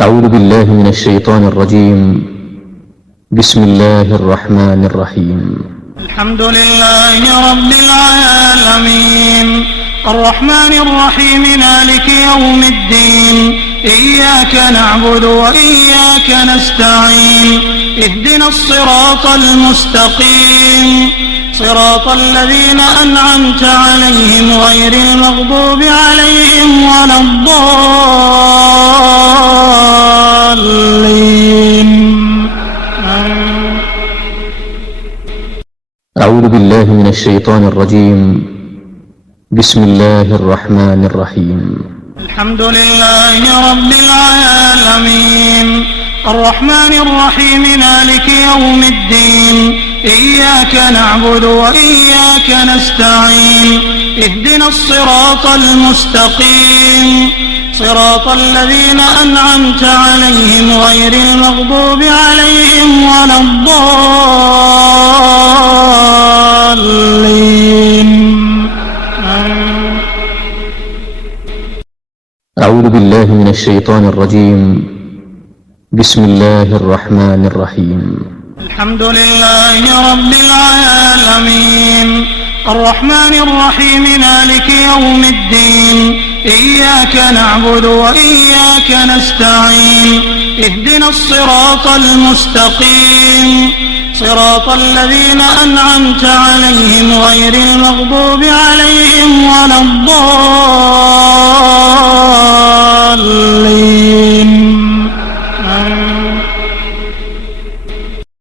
أعوذ بالله من الشيطان الرجيم. بسم الله الرحمن الرحيم. الحمد لله رب العالمين الرحمن الرحيم مالك يوم الدين إياك نعبد وإياك نستعين اهدنا الصراط المستقيم صراط الذين أنعمت عليهم غير المغضوب عليهم ولا الضالين. أعوذ بالله من الشيطان الرجيم. بسم الله الرحمن الرحيم. الحمد لله رب العالمين الرحمن الرحيم مالك يوم الدين إياك نعبد وإياك نستعين اهدنا الصراط المستقيم صراط الذين أنعمت عليهم غير المغضوب عليهم ولا الضالين. أعوذ بالله من الشيطان الرجيم. بسم الله الرحمن الرحيم. الحمد لله رب العالمين الرحمن الرحيم مالك يوم الدين إياك نعبد وإياك نستعين اهدنا الصراط المستقيم صراط الذين أنعمت عليهم غير المغضوب عليهم ولا الضالين.